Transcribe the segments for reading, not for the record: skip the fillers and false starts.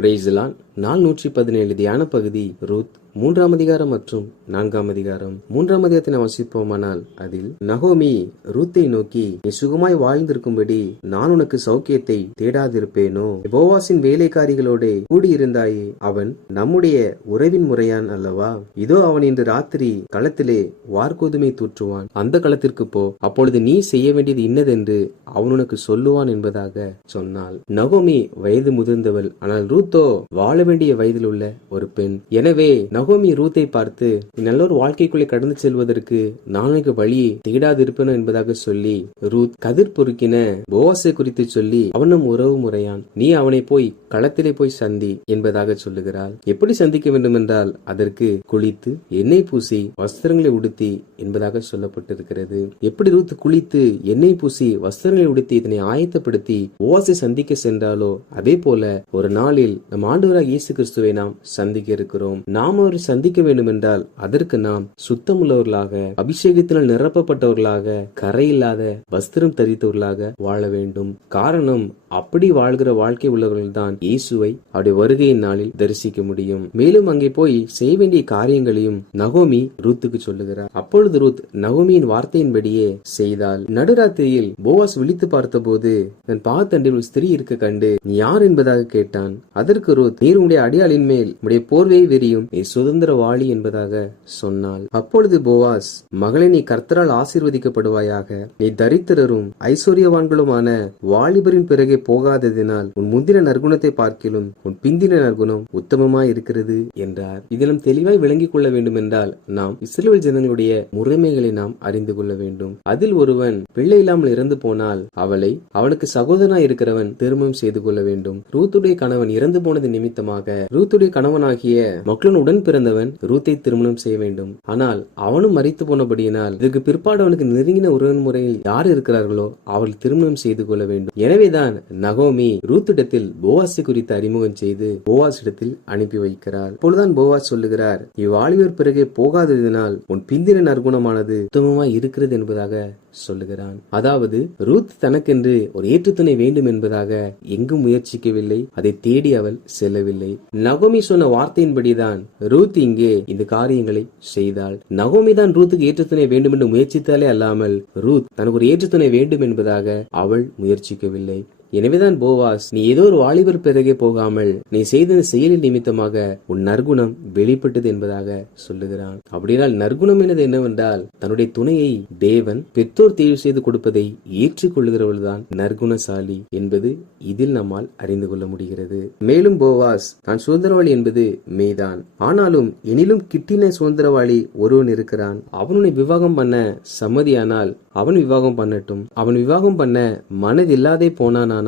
Praise the Lord. நாள் 117 தியான பகுதி ரூத் 3ஆம் அதிகாரம் மற்றும் 4ஆம் அதிகாரம். 3ஆம் அதிகாரத்தை நாம் வாசிப்போமானால் அதில் நகோமி ரூத்தை நோக்கி, நீ சுகமாய் வாழ்ந்திருக்கும்படி நான் உனக்கு சௌக்கியத்தை தேடாதிருப்பேனோ? போவாசின் வேலைக்காரிகளோட கூடியிருந்தாயே, அவன் நம்முடைய உறவின் முறையான் அல்லவா? இதோ அவன் இன்று ராத்திரி களத்திலே வார்கோதுமை தூற்றுவான், அந்த களத்திற்கு போ, அப்பொழுது நீ செய்ய வேண்டியது இன்னதென்று அவன் உனக்கு சொல்லுவான் என்பதாக சொன்னாள். நகோமி வயது முதிர்ந்தவள், ஆனால் ரூத்தோ வாழ வேண்டிய வயதில் உள்ள ஒரு பெண். எனவே நகோமி ரூத்தை பார்த்து, நீ நல்ல ஒரு வாழ்க்கைக்குள்ளே கடந்து செல்வதற்கு நான் உனக்கு வழியை தேடாதிருப்பேனோ என்பதாக சொல்லி, ரூத் கதிர் பொறுக்கின போவாசை குறித்து சொல்லி, அவனும் உறவு முறையான், நீ அவனை போய் களத்திலே போய் சந்தி என்பதாக சொல்லுகிறாள். எப்படி சந்திக்க வேண்டும் என்றால் அதற்கு குளித்து எண்ணெய் பூசி வஸ்திரங்களை உடுத்தி என்பதாக சொல்லப்பட்டிருக்கிறது. எப்படி ரூத் குளித்து எண்ணெய் பூசி வஸ்திரங்களை உடுத்தி இதனை ஆயத்தப்படுத்தி போவாசை சந்திக்க சென்றாலோ, அதே போல ஒரு நாளில் நம் ஆண்டவராக இயேசு கிறிஸ்துவை நாம் சந்திக்க இருக்கிறோம். நாம் அவரை சந்திக்க வேண்டும் என்றால் அதற்கு நாம் சுத்தமுள்ளவர்களாக, அபிஷேகத்தினால் நிரப்பப்பட்டவர்களாக, கரையில்லாத வஸ்திரம் தரித்தவர்களாக வாழ வேண்டும். காரணம், அப்படி வாழ்கிற வாழ்க்கை உள்ளவர்கள் தான் இயேசுவை அவருடைய வருகையின் நாளில் தரிசிக்க முடியும். மேலும் அங்கே போய் செய்ய வேண்டிய காரியங்களையும் நகோமி ரூத்துக்கு சொல்லுகிறார். அப்பொழுது ரூத் நகோமியின் வார்த்தையின்படியே செய்தாள். நடுராத்திரியில் போவாஸ் விழித்து பார்த்தபோது தன் பாதத்தண்டில் ஒரு ஸ்திரீ இருக்க கண்டு, நீ யார் என்பதாக கேட்டான். அதற்கு ரூத், நீர் உடைய அடியாளின் மேல் உடைய போர்வையை விரியும், நீ சுதந்திரவாளி என்பதாக சொன்னாள். அப்பொழுது போவாஸ், மகளே, நீ கர்த்தரால் ஆசீர்வதிக்கப்படுவாயாக, நீ தரித்திரரும் ஐஸ்வர்யவான்களுமான வாலிபரின் பிறகே போகாததினால் உன் முந்தின நற்குணத்தை பார்க்கிலும் உன் பிந்தின நற்குணம் உத்தமமாய் இருக்கிறது என்றார். இதிலும் தெளிவாய் விளங்கிக் கொள்ள வேண்டும் என்றால் நாம் இஸ்ரவேல் ஜனங்களுடைய முறைமைகளை நாம் அறிந்து கொள்ள வேண்டும். அதில் ஒருவன் பிள்ளை இல்லாமல் இறந்து போனால் அவளை அவனுக்கு சகோதரனாய் இருக்கிறவன் திருமணம் செய்து கொள்ள வேண்டும். ரூத்துடைய கணவன் இறந்து போனது நிமித்தமாக ரூத்துடைய கணவனாகிய மக்லோன் உடன் பிறந்தவன் ரூத்தை திருமணம் செய்ய வேண்டும். ஆனால் அவனும் மரித்து போனபடியினால் இதற்கு பிற்பாடு அவனுக்கு நெருங்கின உறவின் முறையில் யார் இருக்கிறார்களோ அவள் திருமணம் செய்து கொள்ள வேண்டும். எனவேதான் நகோமி ரூத்திடத்தில் போவாசை குறித்து அறிமுகம் செய்து போவாசிடத்தில் அனுப்பி வைக்கிறார். அப்பொழுதுதான் போவாஸ் சொல்லுகிறார், இவ்வாலிபர் பிறகே போகாததினால் உன் பிந்தின நற்குணமானது உத்தமமாய் இருக்கிறது என்பதாக சொல்லுகிறான். அதாவது ரூத் தனக்கென்று ஒரு ஏற்றுத்துணை வேண்டும் என்பதாக எங்கும் முயற்சிக்கவில்லை, அதை தேடி அவள் செல்லவில்லை. நகோமி சொன்ன வார்த்தையின்படிதான் ரூத் இங்கே இந்த காரியங்களை செய்தாள். நகோமி தான் ரூத்துக்கு ஏற்றுத்துணை வேண்டும் என்று முயற்சித்தாலே அல்லாமல் ரூத் தனக்கு ஒரு ஏற்றுத்துணை வேண்டும் என்பதாக அவள் முயற்சிக்கவில்லை. எனவேதான் போவாஸ், நீ ஏதோ ஒரு வாலிபர் பிறகே போகாமல் நீ செய்த செயலின் நிமித்தமாக உன் நற்குணம் வெளிப்பட்டது என்பதாக சொல்லுகிறான். அப்படினால் நற்குணம் என்னது என்னவென்றால் தன்னுடைய துணையை தேவன் பெற்றோர் தேர்வு செய்து கொடுப்பதை ஏற்றுக்கொள்ளுகிறவள் தான் நற்குணசாலி என்பது இதில் நம்மால் அறிந்து கொள்ள முடிகிறது. மேலும் போவாஸ், நான் சுதந்திரவாளி என்பது மெய்தான், ஆனாலும் எனிலும் கிட்டின சுதந்திரவாளி ஒருவன் இருக்கிறான், அவனுடைய விவாகம் பண்ண சம்மதியானால் அவன் விவாகம் பண்ணட்டும், அவன் விவாகம் பண்ண மனதில்லாதே போனானால்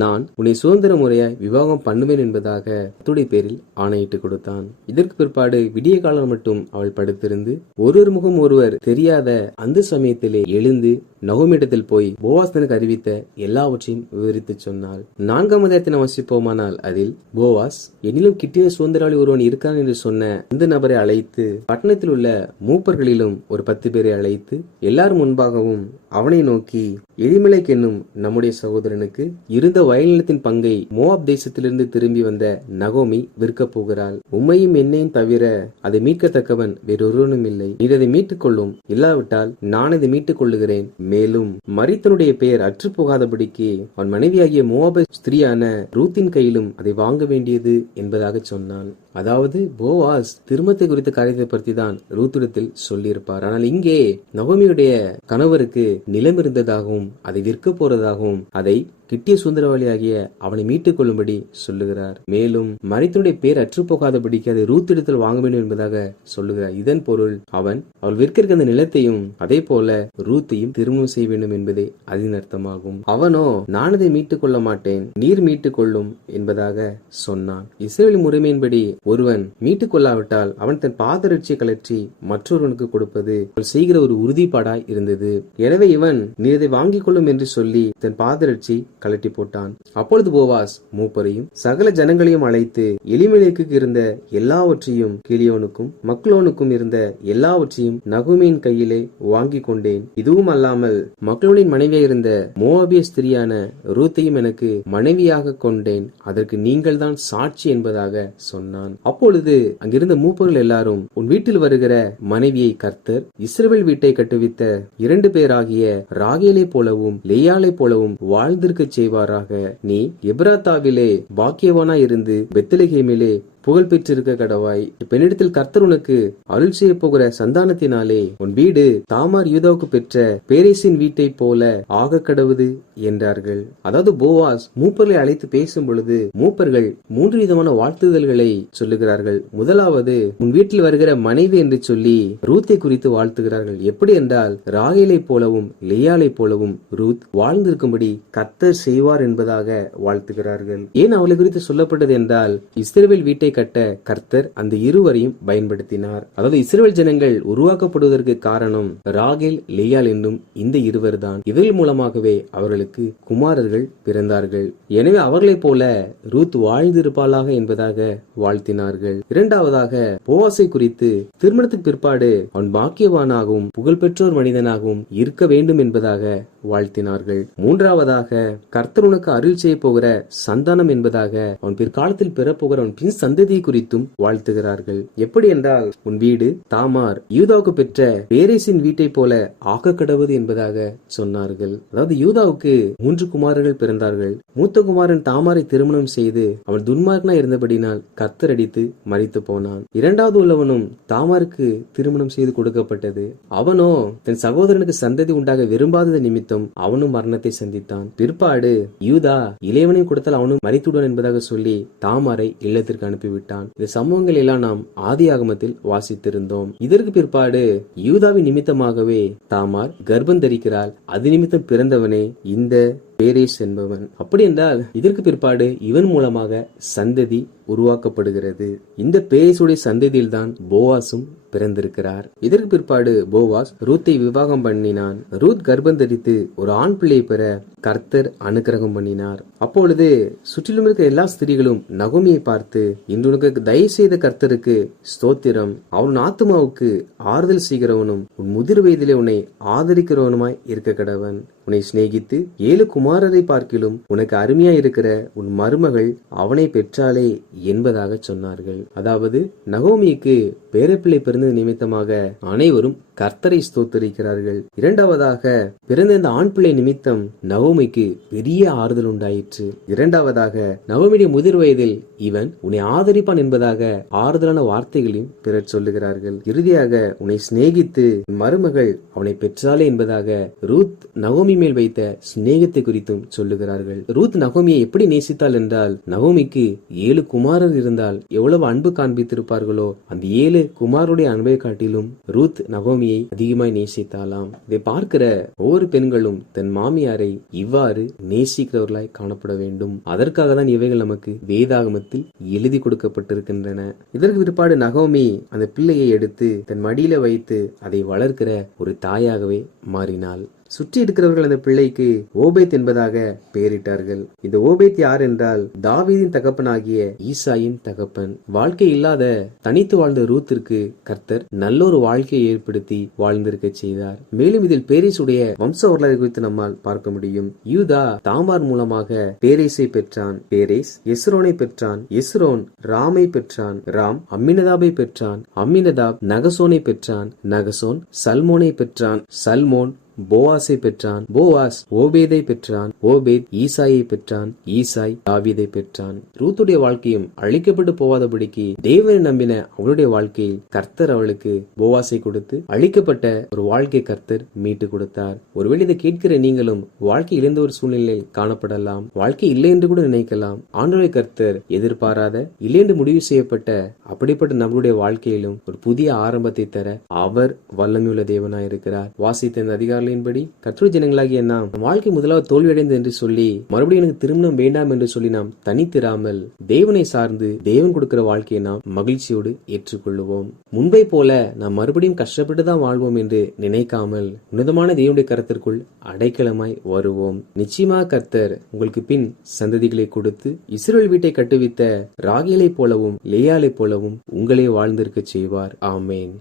நான் உன்னை சுதந்திர முறையாய் விவாகம் பண்ணுவேன் என்பதாக அத்துடைய பேரில் ஆணையிட்டு கொடுத்தான். இதற்கு பிற்பாடு விடிய காலம் மட்டும் அவள் படுத்திருந்து ஒருவர் முகம் ஒருவர் தெரியாத அந்த சமயத்திலே எழுந்து நகோமியிடத்தில் போய் போவாஸ் தனக்கு அறிவித்த எல்லாவற்றையும் விவரித்து சொன்னாள். 4ஆம் அதிகாரத்தை வாசிப்போமானால் அதில் போவாஸ், என்னிலும் கிட்டிய சுதந்திரவாளி ஒருவன் இருக்கான் என்று சொன்ன அந்த நபரை அழைத்து பட்டணத்தில் உள்ள மூப்பர்களிலும் ஒரு 10 பேரை அழைத்து எல்லாரும் முன்பாகவும் அவனை நோக்கி, எலிமெலேக் என்னும் நம்முடைய சகோதரனுக்கு இருந்த வயல் நிலத்தின் பங்கை மோவாப் தேசத்திலிருந்து திரும்பி வந்த நகோமி விற்க போகிறாள். உம்மையும் என்னையும் தவிர அதை மீட்கத்தக்கவன் வேறொருவனும் இல்லை. நீர் அதை மீட்டுக் கொள்ளும், இல்லாவிட்டால் நான் அதை மீட்டுக் கொள்ளுகிறேன். மேலும் மரித்தனுடைய பெயர் அற்று போகாதபடிக்கு அவன் மனைவியாகிய மோவாப ஸ்திரீயான ரூத்தின் கையிலும் அதை வாங்க வேண்டியது என்பதாக சொன்னான். அதாவது போவாஸ் திருமணத்தை குறித்த காரியத்தை பற்றி தான் ரூத்திடத்தில் சொல்லியிருப்பார். ஆனால் இங்கே நகோமியுடைய கணவருக்கு நிலம் இருந்ததாகவும் அதை விற்க போறதாகவும் அதை கிட்டிய சுதந்திரவாளியாகிய அவனை மீட்டுக் கொள்ளும்படி சொல்லுகிறார். மேலும் மரித்தனுடைய பேர் அற்று போகாதபடிக்கு அதை ரூத்திடத்தில் வாங்க வேண்டும் என்பதாக சொல்லுகிறார். இதன் பொருள் அவள் விற்கிற அந்த நிலத்தையும் அதே போல ரூத்தையும் திருமணம் செய்ய வேண்டும் என்பதே அதன் அர்த்தமாகும். அவனோ, நான் அதை மீட்டுக் கொள்ள மாட்டேன், நீர் மீட்டுக் கொள்ளும் என்பதாக சொன்னான். இஸ்ரவேல் முறைமையின்படி ஒருவன் மீட்டுக் கொள்ளாவிட்டால் அவன் தன் பாதரட்சியை கலற்றி மற்றொருவனுக்கு கொடுப்பது அவள் செய்கிற ஒரு உறுதிப்பாடாய் இருந்தது. எனவே இவன் நீ இதை வாங்கிக் கொள்ளும் என்று சொல்லி தன் பாதரட்சி கலட்டி போட்டான். அப்பொழுது போவாஸ் மூப்பரையும் சகல ஜனங்களையும் அழைத்து எலிமெலேக்குக்கு இருந்த எல்லாவற்றையும் கிலியோனுக்கும் மக்லோனுக்கும் இருந்த எல்லாவற்றையும் நகோமியின் கையிலே வாங்கி கொண்டேன். இதுவும் அல்லாமல் மக்லோனின் மனைவியாக இருந்த மோவாபிய ஸ்திரியான ரூத்தையும் எனக்கு மனைவியாக கொண்டேன். அதற்கு நீங்கள் தான் சாட்சி என்பதாக சொன்னான். அப்பொழுது அங்கிருந்த மூப்பர்கள் எல்லாரும், உன் வீட்டில் வருகிற மனைவியை கர்த்தர் இஸ்ரவேல் வீட்டை கட்டுவித்த 2 பேராகிய ராகேலை போலவும் லேயாளை போலவும் வாழ்ந்திருக்க செய்வாராக. நீ எப்ராத்தாவிலே பாக்கியவானாய் இருந்து பெத்லெகேமிலே புகழ் பெற்றிருக்க கடவாய். பெண்ணிடத்தில் கர்த்தர் உனக்கு அருள் செய்ய போகிற சந்தானத்தினாலே உன் வீடு தாமார் யூதாவுக்கு பெற்ற பேரேசின் வீட்டை போல ஆக கடவுது என்றார்கள். அதாவது போவாஸ் மூப்பர்களை அழைத்து பேசும் பொழுது மூப்பர்கள் 3 விதமான வாழ்த்துதல்களை சொல்லுகிறார்கள். முதலாவது, உன் வீட்டில் வருகிற மனைவி என்று சொல்லி ரூத்தை குறித்து வாழ்த்துகிறார்கள். எப்படி என்றால், ராகேலை போலவும் லேயாளை போலவும் ரூத் வாழ்ந்திருக்கும்படி கர்த்தர் செய்வார் என்பதாக வாழ்த்துகிறார்கள். ஏன் அவளை குறித்து சொல்லப்பட்டது என்றால், இஸ்ரவேல் வீட்டை கட்ட கர்த்தர் அந்த இருவரையும் பயன்படுத்தினார். அதாவது இஸ்ரவேல் ஜனங்கள் உருவாக்கப்படுவதற்கு காரணம் ராகேல் லேயாள் என்னும் இந்த இருவர் தான். இவர்கள் மூலமாகவே அவர்களுக்கு குமாரர்கள் பிறந்தார்கள். எனவே அவர்களைப் போல ரூத் வாழ்ந்திருப்பாளாக என்பதாக வாழ்த்தினார்கள். இரண்டாவதாக, போவாசை குறித்து திருமணத்துக்கு பிற்பாடு அவன் பாக்கியவானாகவும் புகழ்பெற்றோர் மனிதனாகவும் இருக்க வேண்டும் என்பதாக வாழ்த்தினார்கள். மூன்றாவதாக, கர்த்தர் உனக்கு அருள் செய்ய போகிற சந்தானம் என்பதாக அவன் பிற்காலத்தில் பெறப்போகிற அவன் பின் சந்ததி குறித்தும் வாழ்த்துகிறார்கள். எப்படி என்றால், உன் வீடு தாமார் யூதாவுக்கு பெற்ற பேரேசின் வீட்டை போல ஆக கடவுது என்பதாக சொன்னார்கள். அதாவது யூதாவுக்கு 3 குமாரர்கள் பிறந்தார்கள். மூத்த குமாரன் தாமாரை திருமணம் செய்து அவன் துன்மார்க்கனா இருந்தபடினால் கர்த்தர் அடித்து மரித்து போனான். இரண்டாவது உள்ளவனும் தாமாருக்கு திருமணம் செய்து கொடுக்கப்பட்டது. அவனோ தன் சகோதரனுக்கு சந்ததி உண்டாக விரும்பாதது நிமித்தம் அவனும் மரணத்தை சந்தித்தான். பிற்பாடு யூதா இளையவனையும் கொடுத்தால் அவனும் மரித்துடன் என்பதாக சொல்லி தாமாரை இல்லத்திற்கு அனுப்பிவிட்டான். இந்த சம்பவங்கள் எல்லாம் நாம் ஆதியாகமத்தில் வாசித்திருந்தோம். இதற்கு பிற்பாடு யூதாவின் நிமித்தமாகவே தாமார் கர்ப்பம் தரிக்கிறாள். அது நிமித்தம் பிறந்தவனே இந்த பேரேஸ் என்பவன். அப்படி என்றால் இதற்கு பிற்பாடு இவன் மூலமாக சந்ததி உருவாக்கப்படுகிறது. இந்த பேரேசுடைய சந்ததியில்தான் போவாசும் பிறந்திருக்கிறார். இதற்கு பிற்பாடு போவாஸ் ரூத்தை விவாகம் பண்ணினான். ரூத் கர்ப்பம் தரித்து ஒரு ஆண் பிள்ளை பெற கர்த்தர் அனுக்கிரகம் பண்ணினார். அப்பொழுது சுற்றிலும் இருக்கிற எல்லா ஸ்திரீகளும் நகோமியை பார்த்து, இன்று உனக்கு தயவு செய்த கர்த்தருக்கு ஸ்தோத்திரம். அவன் ஆத்துமாவுக்கு ஆறுதல் செய்கிறவனும் உன் முதிர் வயதிலே உன்னை ஆதரிக்கிறவனுமாய் இருக்க கடவன். உன்னை சிநேகித்து 7 குமாரரை பார்க்கிலும் உனக்கு அருமையா இருக்கிற உன் மருமகள் அவனை பெற்றாளே என்பதாக சொன்னார்கள். அதாவது நகோமிக்கு பேரப்பிள்ளை பிறந்தது நிமித்தமாக அனைவரும் கர்த்தரை ஸ்தோத்தரிக்கிறார்கள். இரண்டாவதாக, பிறந்த இந்த ஆண் பிள்ளை நிமித்தம் நகோமிக்கு பெரிய ஆறுதல் உண்டாயிற்று. இரண்டாவதாக, நகோமியுடைய முதிர் வயதில் இவன் உன்னை ஆதரிப்பான் என்பதாக ஆறுதலான வார்த்தைகளையும் பிறர் சொல்லுகிறார்கள். இறுதியாக, உன்னை சிநேகித்து மருமகள் அவனை பெற்றாளே என்பதாக ரூத் நகோமி மேல் வைத்த சிநேகத்தை குறித்தும் சொல்லுகிறார்கள். ரூத் நகோமியை எப்படி நேசித்தாள் என்றால், நகோமிக்கு 7 குமாரர் இருந்தால் எவ்வளவு அன்பு காண்பித்திருப்பார்களோ அந்த 7 குமாருடைய அன்பை காட்டிலும் ரூத் நகோமி அதிகமாய் நேசித்தாலாம். இதை பார்க்கிற ஒவ்வொரு பெண்களும் தன் மாமியாரை இவ்வாறு நேசிக்கிறவர்களாய் காணப்பட வேண்டும். அதற்காக தான் இவைகள் நமக்கு வேதாகமத்தில் எழுதி கொடுக்கப்பட்டிருக்கின்றன. இதற்கு பிற்பாடு நகோமி அந்த பிள்ளையை எடுத்து தன் மடியில வைத்து அதை வளர்க்கிற ஒரு தாயாகவே மாறினாள். சுற்றி இருக்கிறவர்கள் அந்த பிள்ளைக்கு ஓபேத் என்பதாக பெயரிட்டார்கள். இந்த ஓபேத் யார் என்றால், தாவீதின் தகப்பனாகிய ஈசாயின் தகப்பன். வாழ்க்கை இல்லாத தனித்து வாழ்ந்த ரூத்திற்கு கர்த்தர் நல்லொரு வாழ்க்கையை ஏற்படுத்தி வாழ்ந்திருக்க செய்தார். மேலும் இதில் பேரேசுடைய வம்ச வரலாறு குறித்து நம்மால் பார்க்க முடியும். யூதா தாமார் மூலமாக பேரேசை பெற்றான். பேரேஸ் எஸ்ரோனை பெற்றான். எஸ்ரோன் ராமை பெற்றான். ராம் அம்மினதாபை பெற்றான். அம்மினதாப் நகசோனை பெற்றான். நகசோன் சல்மோனை பெற்றான். சல்மோன் போவாசை பெற்றான். போவாஸ் ஓபேதை பெற்றான். ஓபேத் ஈசாயை பெற்றான். ஈசாய் தாவீதை பெற்றான். ரூத்துடைய வாழ்க்கையும் அழிக்கப்பட்டு போவாதபடிக்கு தேவனை நம்பின அவளுடைய வாழ்க்கையில் கர்த்தர் அவளுக்கு போவாசை கொடுத்து அழிக்கப்பட்ட ஒரு வாழ்க்கை கர்த்தர் மீட்டு கொடுத்தார். ஒருவேளை இதை கேட்கிற நீங்களும் வாழ்க்கை இழந்த ஒரு சூழ்நிலையில் காணப்படலாம். வாழ்க்கை இல்லை என்று கூட நினைக்கலாம். ஆண்டவரை கர்த்தர் எதிர்பாராத இல்லை என்று முடிவு செய்யப்பட்ட அப்படிப்பட்ட நம்மளுடைய வாழ்க்கையிலும் ஒரு புதிய ஆரம்பத்தை தர அவர் வல்லமையுள்ள தேவனாயிருக்கிறார். வாசித்த இந்த அதிகாரம் கட்டளையின்படி கர்த்தருடைய ஜனங்களாகிய நாம் வாழ்க்கை முதலாவது தோல்வியடைந்தது என்று சொல்லி மறுபடியும் எனக்கு திருமணம் வேண்டாம் என்று சொல்லி நாம் தனித்திராமல் தேவனை சார்ந்து தேவன் கொடுக்கிற வாழ்க்கையை நாம் மகிழ்ச்சியோடு ஏற்றுக்கொள்ளுவோம். முன்பை போல நாம் மறுபடியும் கஷ்டப்பட்டுதான் வாழ்வோம் என்று நினைக்காமல் உன்னதமான தேவனுடைய கரத்திற்குள் அடைக்கலமாய் வருவோம். நிச்சயமாக கர்த்தர் உங்களுக்கு பின் சந்ததிகளை கொடுத்து இஸ்ரவேல் வீட்டை கட்டுவித்த ராகேலை போலவும் லேயாலை போலவும் உங்களே வாழ்ந்திருக்க செய்வார். ஆமேன்.